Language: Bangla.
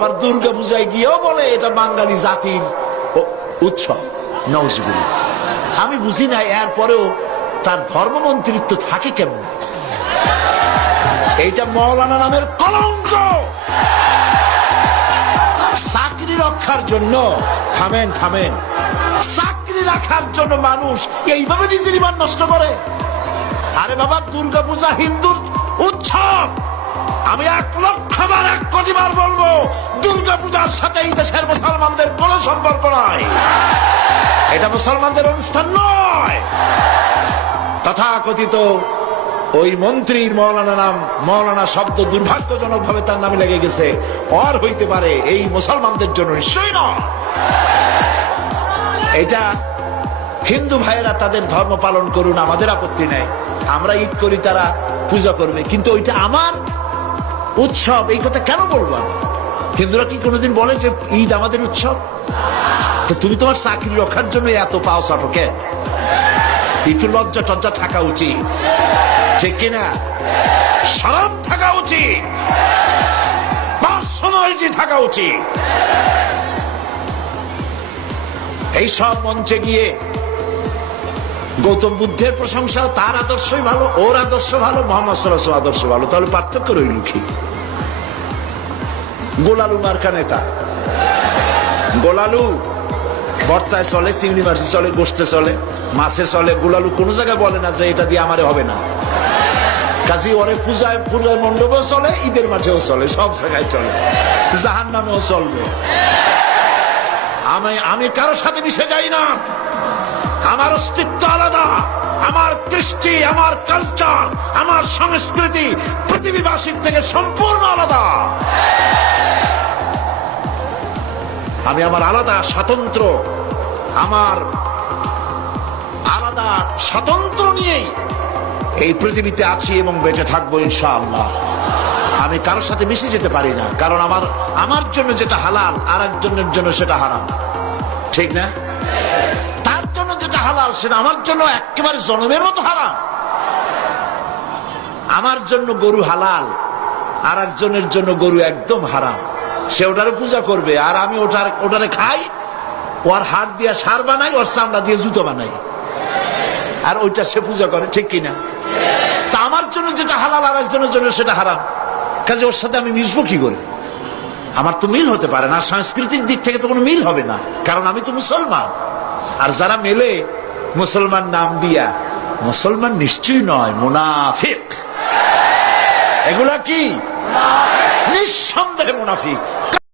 আবার দুর্গা পূজায় গিয়েও বলে এটা বাঙালি জাতির উৎসব। নওয়াজুবিল্লাহ। আমি বুঝি না এরপরেও তার ধর্মমন্ত্রিত্ব থাকে কেমন। এইটা মৌলানা নামের কলঙ্ক। চাকরি রক্ষার জন্য থামেন থামেন, চাকরি রাখার জন্য মানুষ এইভাবে নিজের ইমান নষ্ট করে। আরে বাবা, দুর্গা পূজা হিন্দুর উৎসব। আমি 1,00,000 বার 1 কোটি বার বলবো, দুর্গা পূজার সাথে এই দেশের মুসলমানদের কোনো সম্পর্ক নয়। এটা মুসলমানদের অনুষ্ঠান নয়। তথাকথিত ওই মন্ত্রীর মৌলানা নাম, মৌলানা শব্দ দুর্ভাগ্যজনক ভাবে তার নামে লেগে গেছে। আর হইতে পারে এই মুসলমানদের জন্য নিশ্চয়ই নয়। এটা হিন্দু ভাইয়েরা তাদের ধর্ম পালন করুন, আমাদের আপত্তি নেই। আমরা ঈদ করি, তারা পূজা করবে, কিন্তু ওইটা আমার উৎসব। এই কথা কেন বলবো আমি? হিন্দুরা কি কোনোদিন বলে যে ঈদ আমাদের উৎসব? তো তুমি তোমার চাকরি রক্ষার জন্য এত পাও চাটো কেন? একটু লজ্জা টজ্জা থাকা উচিত, ঠিক কিনা? শরম থাকা উচিত, পার্সোনালিটি থাকা উচিত। এই সব মঞ্চে গিয়ে গৌতম বুদ্ধের প্রশংসা, তার আদর্শই ভালো, ওর আদর্শ ভালো, মোহাম্মদ সাল্লাল্লাহু আলাইহি ওয়াসাল্লাম আদর্শ ভালো, তাহলে পার্থক্য রইল কি? গোলালু মার্কা নেতা, গোলালু ভর্তায় চলে, চিংড়ি মাছে চলে, গোস্তে চলে, মাছে চলে। গোলালু কোনো জায়গায় বলে না যে এটা দিয়ে আমারে হবে না। কাজী ওরে পূজায় মণ্ডপেও চলে, ঈদের মাঠেও চলে, সব জায়গায় চলে, জাহান্নামেও চলবে। আমি কারোর সাথে মিশে যাই না। আমার অস্তিত্ব আলাদা, আমার কৃষ্টি, আমার কালচার, আমার সংস্কৃতি পৃথিবীবাসীর থেকে সম্পূর্ণ আলাদা। আমি আমার আলাদা স্বাতন্ত্র, আমার আলাদা স্বাতন্ত্র নিয়েই এই পৃথিবীতে আছি এবং বেঁচে থাকবো ইনশাআল্লাহ। আমি কারোর সাথে মিশে যেতে পারি না, কারণ আমার জন্য যেটা হালাল আর একজনের জন্য সেটা হারাম, ঠিক না? তার জন্য যেটা হালাল সেটা আমার জন্য একেবারে জনমের মতো হারাম। আমার জন্য গরু হালাল, আর একজনের জন্য গরু একদম হারাম। সে ওটারে পূজা করবে, আর আমি ওটারে খাই, ওর হাত দিয়ে সার বানাই, ওর চামড়া দিয়ে জুতো বানাই, আর ওইটা সে পূজা করে, ঠিক কিনা? তা আমার জন্য যেটা হালাল আর একজনের জন্য সেটা হারাম, কাজে ওর সাথে আমি মিশবো কি করে? আমার তো মিল হতে পারে না, সাংস্কৃতিক দিক থেকে তো কোনো মিল হবে না, কারণ আমি তো মুসলমান। আর যারা মেলে মুসলমান নাম দিয়া, মুসলমান নিশ্চয়ই নয়, মুনাফিক। এগুলা কি? নিঃসন্দেহে মুনাফিক।